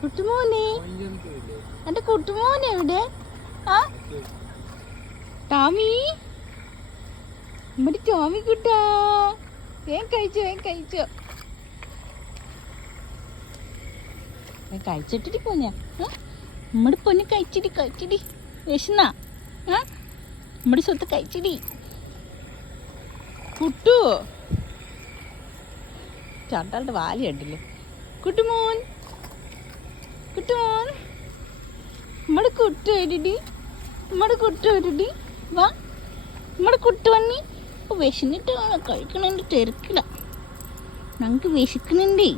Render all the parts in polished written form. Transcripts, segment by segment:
കുട്ടുമോനെ, എന്റെ കുട്ടുമോനെ എവിടെ? ആ ടോമി, നമ്മുടെ ടോമി കുട്ടാ, വേഗം കഴിച്ചോ, വേഗം കഴിച്ചോ. കഴിച്ചിട്ടിട്ട് പോഞ്ഞ നമ്മുടെ പൊന്ന് കഴിച്ചിടി, കഴിച്ചിടി. വിശന്നാ? ആ നമ്മുടെ സ്വത്ത് കഴിച്ചിടി. കുട്ടു ചാട്ടാളുടെ വാല് കണ്ടില്ലേ? കുട്ടുമോൻ, കുട്ടുമോൻ, നമ്മുടെ കുട്ടു വരടി, നമ്മുടെ കുട്ടു വരടി. വാ നമ്മുടെ കുട്ടു വന്നി. വിശന്നിട്ട് കഴിക്കണേൻ്റെ തിരക്കില്ല, ഞങ്ങൾക്ക് വിശക്കണുണ്ടേ.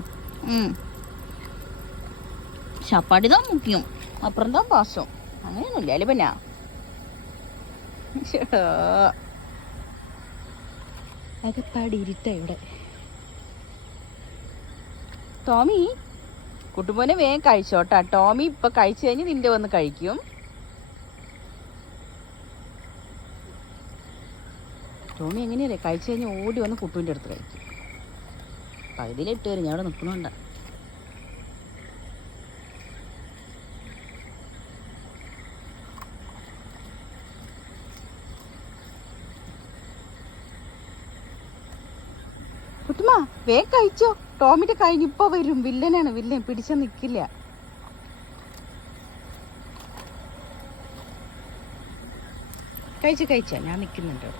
சாப்பாடு தான் முக்கியம், அப்புறம் தான் பாசம். അങ്ങനെയൊന്നുമില്ല അല്ലേ പിന്നെ? അകപ്പാടി ഇരുട്ട ഇവിടെ. ടോമി, കുട്ടുമോനെ വേഗം കഴിച്ചോട്ടാ. ടോമി ഇപ്പൊ കഴിച്ചു കഴിഞ്ഞ് നിന്റെ വന്ന് കഴിക്കും. ടോമി എങ്ങനെയല്ലേ കഴിച്ചു കഴിഞ്ഞ് ഓടി വന്ന് കുട്ടുവിൻ്റെ അടുത്ത് കഴിക്കും. പകുതിയിലിട്ട് വരും, ഞാൻ അവിടെ നിൽക്കണോണ്ട. കുട്ടുമാ വേഗം കഴിച്ചോ, ടോമിന്റെ കഴിഞ്ഞ് ഇപ്പൊ വരും. വില്ലനാണ്, വില്ലൻ പിടിച്ച നിക്കില്ല. കഴിച്ചു കഴിച്ച, ഞാൻ നിക്കുന്നുണ്ട്.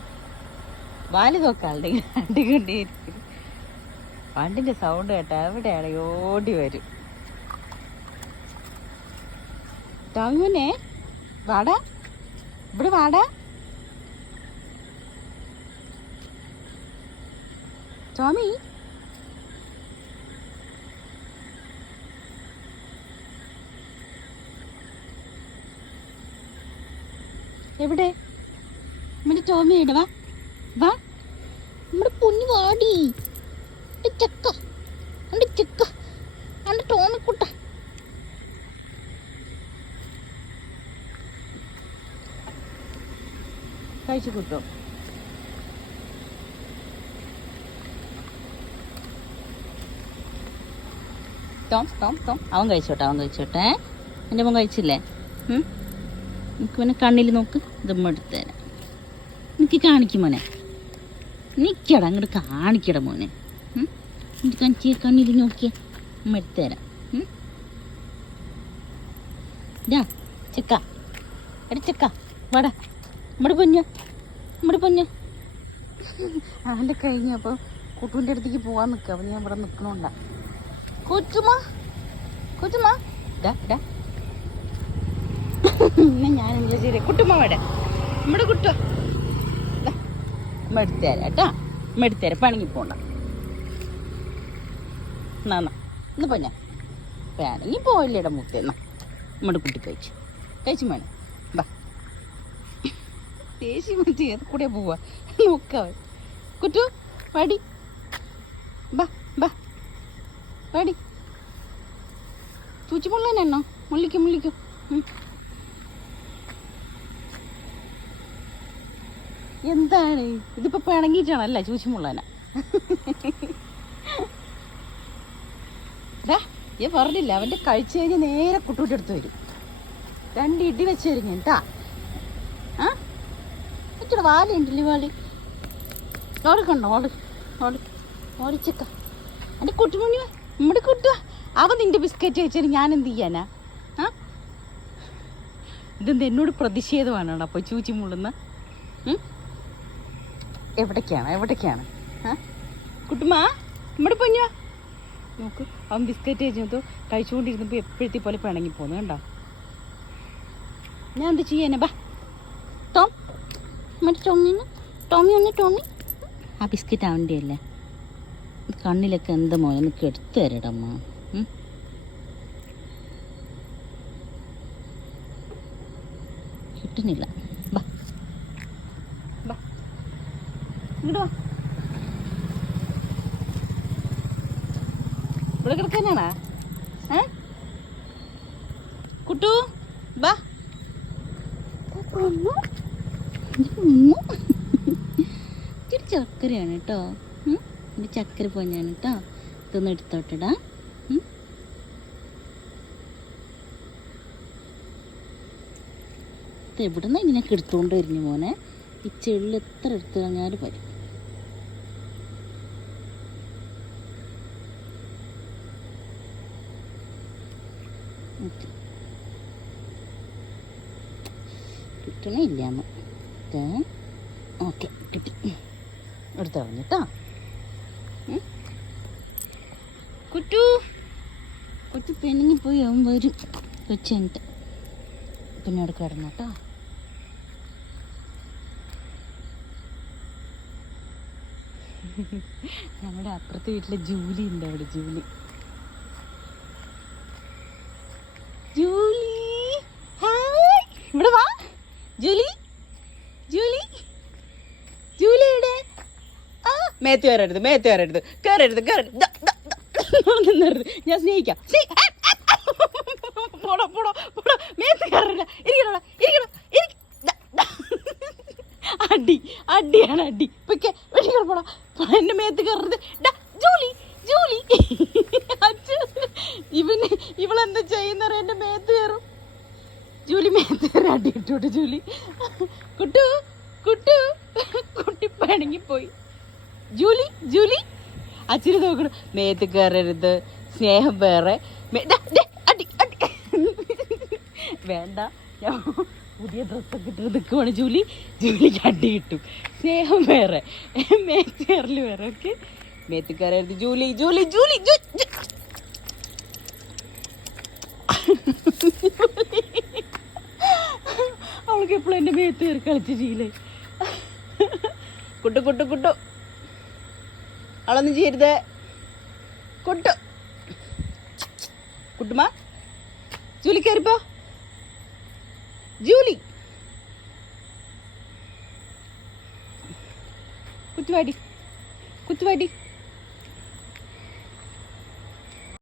വാല് നോക്കാളുടെ കണ്ടുകൊണ്ടേയിരിക്കും. വണ്ടിന്റെ സൗണ്ട് കേട്ടാ എവിടെയാണ് ഓടി വരും. ടോമിനെ വാടാ, ഇവിടെ വാടാ. ടോമി, എവിടെ നമ്മുടെ ടോമി? എവിടെ? വാ വാ, നമ്മുടെ പൊന്നു വാടി. ചെക്ക, എൻ്റെ ചെക്ക, എൻ്റെ ടോമിക്കുട്ട. കഴിച്ചു കിട്ടും. ടോം ടോം ടോം, അവൻ കഴിച്ചോട്ടെ, അവൻ കഴിച്ചോട്ടെ. എൻ്റെ മോൻ കഴിച്ചില്ലേ? എനിക്ക് മോനെ കണ്ണിൽ നോക്ക്, ഇതമ്മ എടുത്തുതരാം. എനിക്ക് കാണിക്കും മോനെ, നിൽക്കട അങ്ങോട്ട് കാണിക്കട മോനെ. എനിക്ക് കാണിച്ച് കണ്ണിൽ നോക്കിയേ, അമ്മ എടുത്തുതരാം. ഇതാ ചെക്ക, എടി ചെക്ക വാടാ, നമ്മുടെ പൊഞ്ഞ, നമ്മുടെ പൊഞ്ഞ. അവൻ്റെ കഴിഞ്ഞപ്പോൾ കുട്ടുവിൻ്റെ അടുത്തേക്ക് പോകാൻ നിൽക്കുക. അവന് ഞാൻ ഇവിടെ നിൽക്കണോണ്ടാ. കൊച്ചുമാ, കൊച്ചുമാ, ഞാനെന്താ ശരി. കുട്ടുമ്മ വേടെ, നമ്മുടെ കുട്ട എടുത്തുതരാം കേട്ടാ, എടുത്തുതരാം. പണിങ്ങി പോണ്ട. എന്നാ ഇന്ന് പോഞ്ഞ വേണമെങ്കി പോയില്ലേടാ മൂത്ത. എന്നാ നമ്മുടെ കുട്ടി കഴിച്ചു, കഴിച്ചു വേണം. ബാ, ദേഷ്യം മറ്റേ അത് കൂടെ പോവാ നോക്കാവൻ. കുട്ടു വാടി, ബാ ബാ വാടി. ചൂച്ചിമുള്ളനെണ്ണോ? മുള്ളിക്കും മുള്ളിക്കും. എന്താണ് ഇതിപ്പോ പിണങ്ങിയിട്ടാണല്ല ചൂച്ചിമുള്ളന? ഞാൻ പറഞ്ഞില്ല, അവൻ്റെ കഴിച്ചു കഴിഞ്ഞ് നേരെ കുട്ടൂൻ്റെ അടുത്ത് വരും. 2 ഇടി വെച്ച് തരും കേട്ടാ. ആ ഇച്ചിടെ വാലുണ്ടല്ലേ, വാല് ഓടിക്കണ്ടോ? ഓടിച്ചക്ക എൻ്റെ കുട്ടുമണി, നമ്മുടെ കുട്ടു. അവൻ നിന്റെ ബിസ്ക്കറ്റ് കഴിച്ചാൽ ഞാൻ എന്ത് ചെയ്യാനാ? ആ ഇതെന്ത് എന്നോട് പ്രതിഷേധമാണ് അപ്പോൾ ചൂച്ചി മുള്ളുന്ന? എവിടേക്കാണ്? ആ കുട്ടുമാ, നമ്മുടെ പൊഞ്ഞ നോക്ക്, അവൻ ബിസ്ക്കറ്റ് കഴിച്ചതോ കഴിച്ചുകൊണ്ടിരുന്നപ്പോൾ എപ്പോഴത്തെ പോലെ പിണങ്ങിപ്പോന്നു കണ്ടോ? ഞാൻ എന്ത് ചെയ്യാനാ? ബാ ടോം, മറ്റേ ടോമി ഒന്ന് ടോമി. ആ ബിസ്ക്കറ്റ് അവൻ്റെ അല്ലേ? കണ്ണിലൊക്കെ എന്താ മോനെ, എനിക്ക് എടുത്തു തരടമ്മ. കിട്ടുന്നില്ല. ബാ ബാ ഇങ്ങോട്ട് വാ. ഇവിടെ കിടക്കാനാണാ? കുട്ടു ബാ. ഇച്ചിരി ചക്കരയാണ് കേട്ടോ, എൻ്റെ ചക്കര പോഞ്ഞാണ് കേട്ടോ. ഇതൊന്ന് എടുത്തോട്ടടാ. ഇത് എവിടുന്ന് ഇങ്ങനെയൊക്കെ എടുത്തുകൊണ്ട് വരുന്നു മോനെ. ഈ ചെള്ളി എത്ര എടുത്തു കഴിഞ്ഞാലും വരും. കിട്ടണേ ഇല്ലാന്ന്. ഓക്കെ കിട്ടി. എടുത്തു കളഞ്ഞിട്ടോ. കുറ്റു കൊച്ചു പെണ്ണുങ്ങി പോയി അവൻ വരും. കൊച്ചു കഴിഞ്ഞിട്ട് പിന്നെ അവിടെ കിടന്നു കേട്ടോ. നമ്മുടെ അപ്പുറത്തെ വീട്ടിലെ ജൂലി ഉണ്ട് അവിടെ. ജൂലി ജൂലി ഹായ്, ഇവിടെ വാ. ജൂലി ജൂലി ജൂലിയുടെ ആ മേത്ത് കയറരുത്, മേത്ത് കയറരുത്, കയറരുത്, കയറരുത്, നിന്നരുത്. ഞാൻ സ്നേഹിക്കാം. പോടോ പോടോ പോടോ, മേത്ത് കയറില്ല. ഇരിക്കണോടാ, ഇരിക്കണോ, അടി അടിയാണ് അടി. പൊക്കെ വെടികൾ പോടാ. എൻ്റെ മേത്ത് കയറരുത്. Julie Julie ഇവളെന്താ ചെയ്യുന്നറിയ? എൻ്റെ മേത്ത് കയറും. ജൂലി മേത്ത് കയറി അടി ഇട്ടോട്ട്. ജൂലി കുട്ടു കുട്ടു കുട്ടി പണങ്ങിപ്പോയി. ജൂലി ജൂലി അച്ഛന് നോക്കണം. മേത്ത് കയറരുത്, സ്നേഹം വേറെ. അടി അടി വേണ്ട, ഞാൻ പുതിയ ഡ്രസ്സൊക്കെ ഇട്ട് നിൽക്കുവാണ്. ജൂലി ജൂലിക്ക് അടി കിട്ടും. സ്നേഹം വേറെ, മേത്ത് കയറൽ വേറെ. ഓക്കെ, മേത്ത് കയറരുത്. ജൂലി ജൂലി ജൂലി അവൾക്ക് എപ്പോഴും എൻ്റെ മേത്ത് കയറി കളിച്ച് ശീലേ. കുട്ടു കുട്ടു കുട്ടു അവളൊന്നും ചെയ്യരുത്. കുട്ടു കുട്ടുമാ, ജൂലി കയറിപ്പോ. ജൂലി കുത്തുവാടി കുത്തുവാടി.